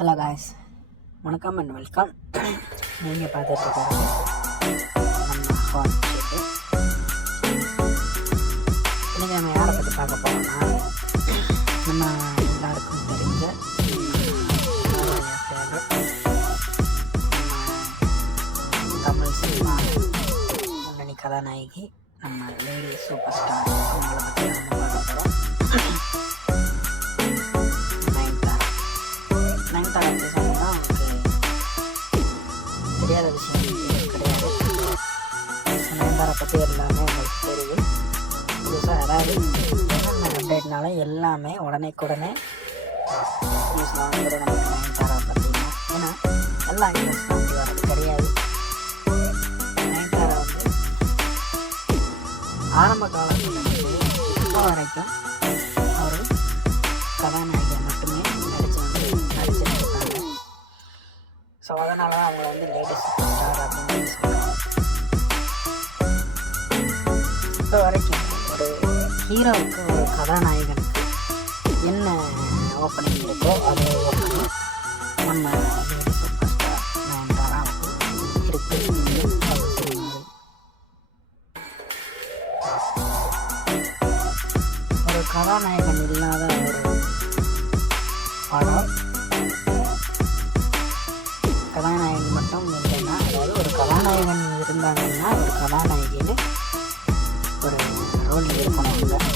Hello guys, வணக்கம் and welcome. நீங்கள் பார்த்துட்டு நம்ம ஹாட் ஷீட்டு. இன்றைக்கி நம்ம யாரை பற்றி பார்க்க போகிறோம்னா, நம்ம எல்லாருக்கும் தெரிஞ்ச தமிழ் சினிமா முன்னணி கதாநாயகி, நம்ம லேடி சூப்பர் ஸ்டார், அவங்கள பற்றி நம்ம பார்க்க போகிறோம். நயன்தாரா பற்றி சொன்னோம்னா அவங்களுக்கு தெரியாத விஷயம் கிடையாது. நயன்தாரா பற்றி எல்லாமே உங்களுக்கு தெரியும். புதுசாக அதாவது என்னென்ன அப்டேட்னாலும் எல்லாமே உடனே நியூஸில் வந்துடும் நமக்கு நயன்தாரா பற்றினா. ஏன்னா எல்லா நியூஸ் அப்படி வர்றது கிடையாது. நயன்தாரா வந்து ஆரம்ப காலத்தில் இப்போ வரைக்கும் அவர் கதாநாயகியை மட்டுமே நடிச்சிருக்காங்க. ஸோ அதனால தான் அவங்கள வந்து லேடி சூப்பர் ஸ்டார் அப்படின்னு சொல்கிறாங்க. இப்போ வரைக்கும் ஒரு ஹீரோவுக்கு, ஒரு கதாநாயகனுக்கு என்ன ஓப்பனிங் இருக்கோ அது ஓப்பனிங் நம்ம லேடி சூப்பர் ஸ்டார் நயன்தாராவுக்கு இருக்குது. ஒரு கதாநாயகன் இல்லாத ஒரு படம், கதாநாயகன் மட்டும் இல்லைன்னா, அதாவது ஒரு கதாநாயகன் இருந்தாங்கன்னா ஒரு கதாநாயகின்னு ஒரு ரோல் இருக்கணும்.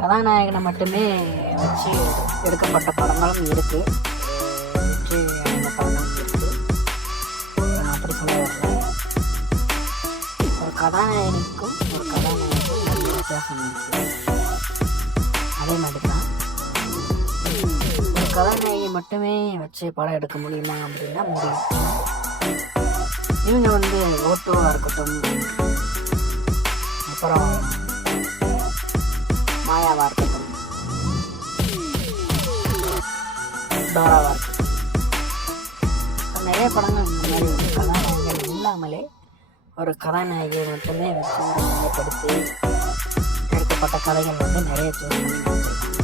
கதாநாயகனை மட்டுமே வச்சு எடுக்கப்பட்ட படங்களும் இருக்குது, வெற்றி அடைந்த படங்களும் இருக்குது. நான் அப்படி சொல்ல வரல. ஒரு கதாநாயகனுக்கும் ஒரு கதாநாயகனுக்கும் நிறைய வித்தியாசம் இருக்குது. அதே மாதிரி தான் ஒரு கதாநாயகி மட்டுமே வச்சு படம் எடுக்க முடியுமா அப்படின்னா முடியும். இவங்க வந்து ஓட்டோவாக இருக்கட்டும், அப்புறம் மாயாவாக இருக்கட்டும், டோராவாக இருக்கட்டும், நிறைய படங்கள் இந்த மாதிரி ஒரு கதாநாயகன் இல்லாமலே ஒரு கதாநாயகியை மட்டுமே வச்சு மையப்படுத்தி எடுக்கப்பட்ட கதைகள் வந்து நிறைய சூஸ் பண்ணி நடிச்சிருக்காங்க.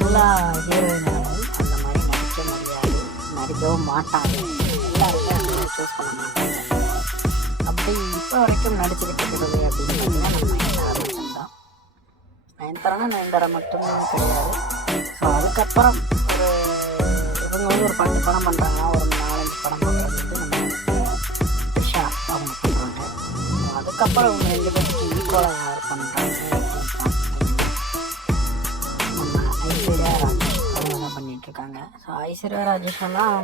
எல்லா ஹீரோயினாலும் அந்த மாதிரி நடிக்க முடியாது, நடிக்கவும் மாட்டாங்க. எல்லாருமே அந்த மாதிரி சூஸ் பண்ண மாட்டாங்க. அப்படி இப்போ வரைக்கும் நடிச்சுக்கிட்டு இருக்கிறது அப்படின்னு பார்த்தீங்கன்னா நம்ம நயன்தாரா மட்டும்தான். நயன்தாரா மட்டுமே கிடையாது. ஸோ அதுக்கப்புறம் ஒரு இவங்க வந்து ஒரு 10 படம் பண்ணுறாங்கன்னா, ஒரு 4-5 படம் பண்ணுறது வந்து நம்ம த்ரிஷா அவங்க பண்ணுறாங்க. ஸோ அதுக்கப்புறம் இவங்க 2 பேருக்கு ஈக்குவலாக யார் பண்ணுறாங்க அப்படின்னு பார்த்தீங்கன்னா நம்ம ஐஸ்வர்யா ராஜேஷ் அவங்க தான் பண்ணிகிட்ருக்காங்க. ஸோ ஐஸ்வர்யா ராஜேஷெல்லாம்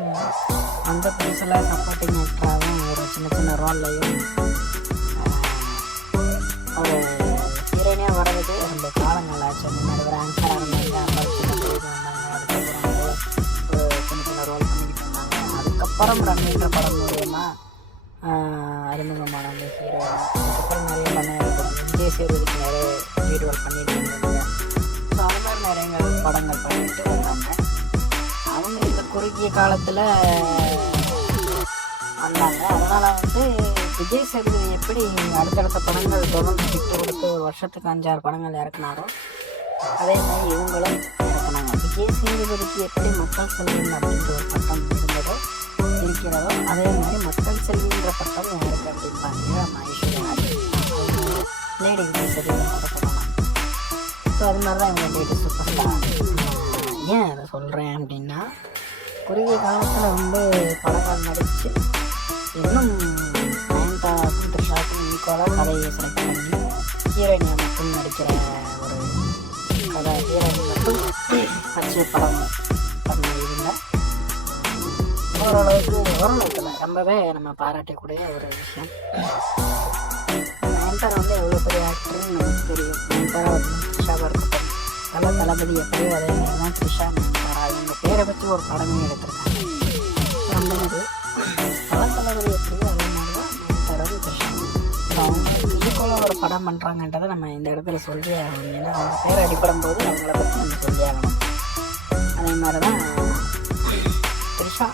அந்த புதுசில் சப்போர்ட்டிங் ஆக்டராகவும் ஒரு சின்ன ரோல்லையும் ஒரு ஹீரோயினாக வர்றதுக்கு ரொம்ப காலங்கள் ஆச்சு. முன்னாடி ஒரு ஆங்கராக இருந்தாங்க, அப்புறம் சின்ன வந்தாங்க, அதுக்கப்புறம் வந்து ஒரு சின்ன ரோல் பண்ணிக்கிட்டு இருந்தாங்க. அதுக்கப்புறம் ரம்மின்ற படம் மூலயமா அறிமுகமானவங்க ஹீரோயினா. அதுக்கப்புறம் நிறைய விஜய் சேதுபதிக்கு நிறைய லீட் ரோல் பண்ணிட்டு இருந்தாங்க. ஸோ அது மாதிரி நிறைய படங்கள் பண்ணிட்டு வந்தாங்க. அவங்க இந்த குறுகிய காலத்தில் வந்தாங்க. அதனால் வந்து விஜய் சேதுபதி எப்படி அடுத்தடுத்த படங்கள் தொடர்ந்து விட்டு கொடுத்து ஒரு வருஷத்துக்கு 5-6 படங்கள் இறக்குனாரோ அதே மாதிரி இவங்களும் இறக்குனாங்க. விஜய் சேதுபதிக்கு எப்படி மக்கள் செல்வன் அப்படின்ற ஒரு பட்டம் இருக்கிறதோ அதே மாதிரி மக்கள் செல்வின்ற பட்டம் யாருக்கு அப்படின்னு பார்த்தீங்கன்னா நம்ம ஐஸ்வர்யா லேடி விஜய் சேதுபதி கூட சொல்லலாம். ஸோ அது மாதிரி தான் இவங்க லேடி சூப்பர் ஸ்டார். ஏன் அதை சொல்கிறேன் அப்படின்னா, குறுகிய காலத்தில் வந்து படங்கள் நடித்து இன்னும் நயன்தாராவுக்கும் த்ரிஷாவுக்கும் ஈக்குவலாக கதையை செலக்ட் பண்ணி ஹீரோயினியை மட்டும் நடிக்கிற ஒரு ஹீரோயின் மட்டும் வச்சு படம் பண்ண இவங்க ஓரளவுக்கு ரொம்பவே நம்ம பாராட்டக்கூடிய ஒரு விஷயம். நயன்தாரா வந்து எவ்வளோ பெரிய ஆக்டர்னு நமக்கு தெரியும். நயன்தாரா வந்து த்ரிஷாவாக இருக்கட்டும், தளபதி எப்படியோ அதே மாதிரி தான் த்ரிஷா நயன்தாரா இவங்க பேரை வச்சு ஒரு படமே எடுத்திருக்காங்க. அந்த மாதிரி தளபதி எப்படியோ அதே மாதிரி தான் நயன்தாராவும் த்ரிஷா. ஸோ அவங்களுக்கு ஈக்குவலாக ஒரு படம் பண்ணுறாங்கன்றதை நம்ம இந்த இடத்துல சொல்லி ஆகணும். ஏன்னா அவங்க பேர் அடிப்படும் போது அவங்கள பற்றி நம்ம சொல்லி ஆகணும். அதே மாதிரி தான் த்ரிஷா.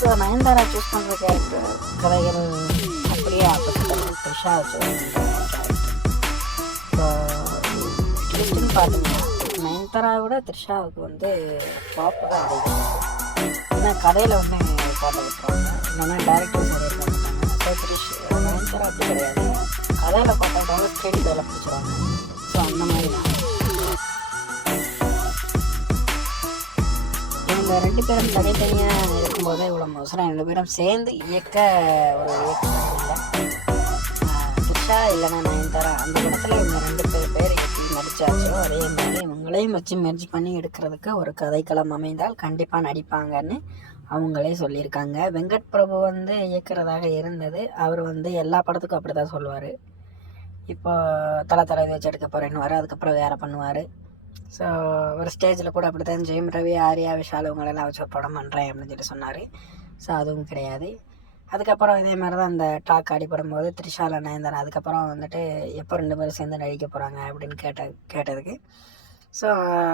ஸோ நயன்தாரா சூஸ் பண்ணுற கேரக்டர் கதைகள் அப்படியே ஆப்போசிட்டாக த்ரிஷா சூஸ் பண்ணுற கேரக்டர். ஸோ ட்விஸ்ட்டுன்னு பார்த்தீங்கன்னா நயன்தாரா விட த்ரிஷாவுக்கு வந்து பாப்பு தான் அதிகம். ஏன்னா கதையில் வந்து பாட்டை விட்டுருவாங்க, இல்லைன்னா டேரக்டர் சரியாக இருக்க மாட்டாங்க. ஸோ நயன்தாரா அப்படி கிடையாது, கதையில் பாட்டை விட்டாலும் ஸ்டேடி கதையில் பிடிச்சிருவாங்க. ஸோ அந்த மாதிரி தான் இவங்க 2 பேரும் தனித்தனியாக இருக்கும்போதே இவ்வளோ மோசம். 2 பேரும் சேர்ந்து இயக்க ஒரு இயக்கம் இல்லை. த்ரிஷா இல்லைன்னா நயன்தாரா அந்த படத்தில் இவங்க 2 பேர் எப்படி நடிச்சாச்சோ அதே மாதிரி இவங்களையும் வச்சு மெர்ஜ் பண்ணி எடுக்கிறதுக்கு ஒரு கதைக்களம் அமைந்தால் கண்டிப்பாக நடிப்பாங்கன்னு அவங்களே சொல்லியிருக்காங்க. வெங்கட் பிரபு வந்து இயக்கிறதாக இருந்தது. அவர் வந்து எல்லா படத்துக்கும் அப்படி தான் சொல்லுவார். இப்போ தலை இது வச்சு எடுக்க போகிறேன்னு அதுக்கப்புறம் வேறு பண்ணுவார். ஸோ ஒரு ஸ்டேஜில் கூட அப்படி தான் ஜெயம் ரவி, ஆர்யா, விஷால் இவங்களெல்லாம் வச்சு ஒரு படம் பண்ணுறேன் அப்படின்னு சொல்லி சொன்னார். ஸோ அதுவும் கிடையாது. அதுக்கப்புறம் இதே மாதிரி தான் அந்த டாக் அடிப்படும்போது த்ரிஷால நயன்தாரா அதுக்கப்புறம் வந்துட்டு எப்போ 2 பேரும் சேர்ந்து நடிக்க போகிறாங்க அப்படின்னு கேட்டதுக்கு ஸோ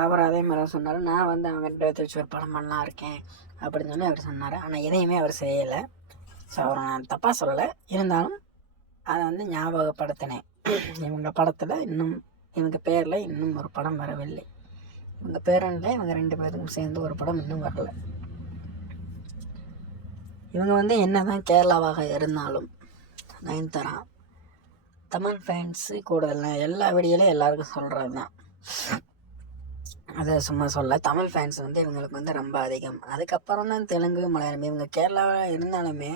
அவர் அதே மாதிரி தான் சொன்னார். நான் வந்து அவங்க 2 பேர்த்து வச்சு ஒரு படம் பண்ணலாம் இருக்கேன் அப்படின்னு சொல்லி அவர் சொன்னார். ஆனால் எதையுமே அவர் செய்யலை. ஸோ அவரை நான் தப்பாக சொல்லலை, இருந்தாலும் அதை வந்து ஞாபகப்படுத்தினேன். இவங்க படத்தில் இன்னும் இவங்க பேரில் இன்னும் ஒரு படம் வரவில்லை. இவங்க பேரனில் இவங்க 2 பேருக்கும் சேர்ந்து ஒரு படம் இன்னும் வரலை. இவங்க வந்து என்ன தான் கேரளாவாக இருந்தாலும் நயன்தாரா தமிழ் ஃபேன்ஸு கூட எல்லா வீடியோலையும் எல்லாருக்கும் சொல்கிறது தான், அதை சும்மா சொல்ல. தமிழ் ஃபேன்ஸ் வந்து இவங்களுக்கு வந்து ரொம்ப அதிகம். அதுக்கப்புறம் தான் தெலுங்கு, மலையாளம். இவங்க கேரளாவில் இருந்தாலுமே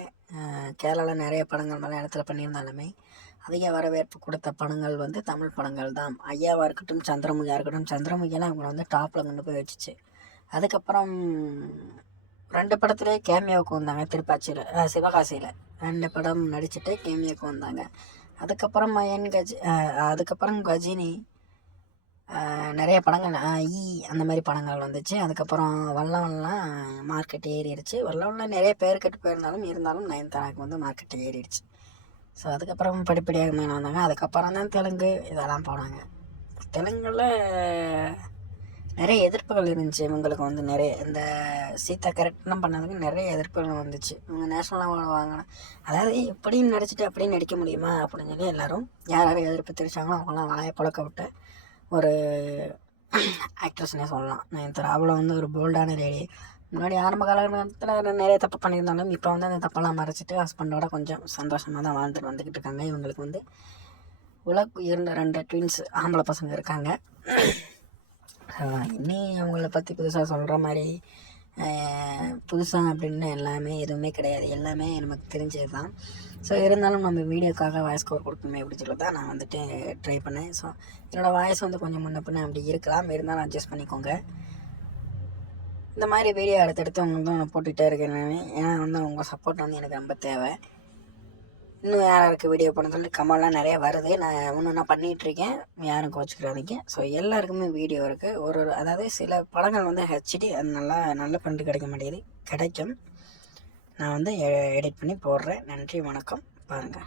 கேரளாவில் நிறைய படங்கள் மலையாளத்தில் பண்ணியிருந்தாலுமே அதிக வரவேற்பு கொடுத்த படங்கள் வந்து தமிழ் படங்கள் தான். ஐயாவாக இருக்கட்டும், சந்திரமுகியாக இருக்கட்டும். சந்திரமுகியெல்லாம் அவங்க வந்து டாப்பில் கொண்டு போய் வச்சுச்சு. அதுக்கப்புறம் 2 படத்துலேயே கேமியாவுக்கு வந்தாங்க. திருப்பாச்சியில், சிவகாசியில் 2 படம் நடிச்சுட்டு கேமியாவுக்கு வந்தாங்க. அதுக்கப்புறம் அதுக்கப்புறம் கஜினி நிறைய படங்கள் அந்த மாதிரி படங்கள் வந்துச்சு. அதுக்கப்புறம் வல்லவன்லாம் மார்க்கெட் ஏறிடுச்சு. வல்லவன்லாம் நிறைய பேர் கெட்டு போயிருந்தாலும் இருந்தாலும் நயன்தாராவுக்கு வந்து மார்க்கெட் ஏறிடுச்சு. ஸோ அதுக்கப்புறம் படிப்படியாக மேலே வந்தாங்க. அதுக்கப்புறம் தான் தெலுங்கு இதெல்லாம் போனாங்க. தெலுங்கில் நிறைய எதிர்ப்புகள் இருந்துச்சு. இவங்களுக்கு வந்து நிறைய இந்த சீதா கரெக்டெலாம் பண்ணதுக்கு நிறைய எதிர்ப்புகள் வந்துச்சு. இவங்க நேஷ்னல் அவார்டு வாங்கினேன், அதாவது எப்படியும் நடிச்சுட்டு அப்படியும் நடிக்க முடியுமா அப்படின்னு சொல்லி எல்லோரும் யார் எதிர்ப்பு தெரிவித்தாங்களோ அவங்களாம் வாயை பழக்க விட்ட ஒரு ஆக்ட்ரஸ்னே சொல்லலாம் நயன்தாரா. அவ்வளோ வந்து ஒரு போல்டான லேடி. முன்னாடி ஆரம்ப காலகட்டத்தில் நிறைய தப்பு பண்ணியிருந்தாலும் இப்போ வந்து அந்த தப்பெல்லாம் மறைச்சிட்டு ஹஸ்பண்டோட கொஞ்சம் சந்தோஷமாக தான் வாழ்ந்துட்டு வந்துக்கிட்டு இருக்காங்க. இவங்களுக்கு வந்து உலக 2 ட்வின்ஸ் ஆம்பளை பசங்க இருக்காங்க. இனி அவங்கள பற்றி புதுசாக சொல்கிற மாதிரி புதுசாக அப்படின்னு எதுவுமே கிடையாது, எல்லாமே நமக்கு தெரிஞ்சது தான். ஸோ இருந்தாலும் நம்ம வீடியோக்காக வாய்ஸ் கவர் கொடுப்போமே அப்படின்னு சொல்லி தான் நான் வந்துட்டு ட்ரை பண்ணேன். ஸோ என்னோடய வாய்ஸ் வந்து கொஞ்சம் முன்ன பின்ன அப்படி இருக்கலாம், இருந்தாலும் அட்ஜஸ்ட் பண்ணிக்கோங்க. இந்த மாதிரி வீடியோ அடுத்தடுத்து உங்களுக்கு தான் நான் போட்டுகிட்டே இருக்கேன் நான். ஏன்னா வந்து உங்கள் சப்போர்ட் வந்து எனக்கு ரொம்ப தேவை. இன்னும் யாருக்கு வீடியோ பண்ண சொல்லி கமெண்ட்லாம் நிறைய வருது. நான் ஒன்று பண்ணிகிட்ருக்கேன், யாரும் கோச்சிக்கிறாதீங்க. ஸோ எல்லாருக்குமே வீடியோ இருக்குது. அதாவது சில படங்கள் வந்து ஹெச்டி அது நல்ல பண்ணிட்டு கிடைக்க மாட்டேங்குது, கிடைக்கும். நான் வந்து எடிட் பண்ணி போடுறேன். நன்றி, வணக்கம். பாருங்கள்.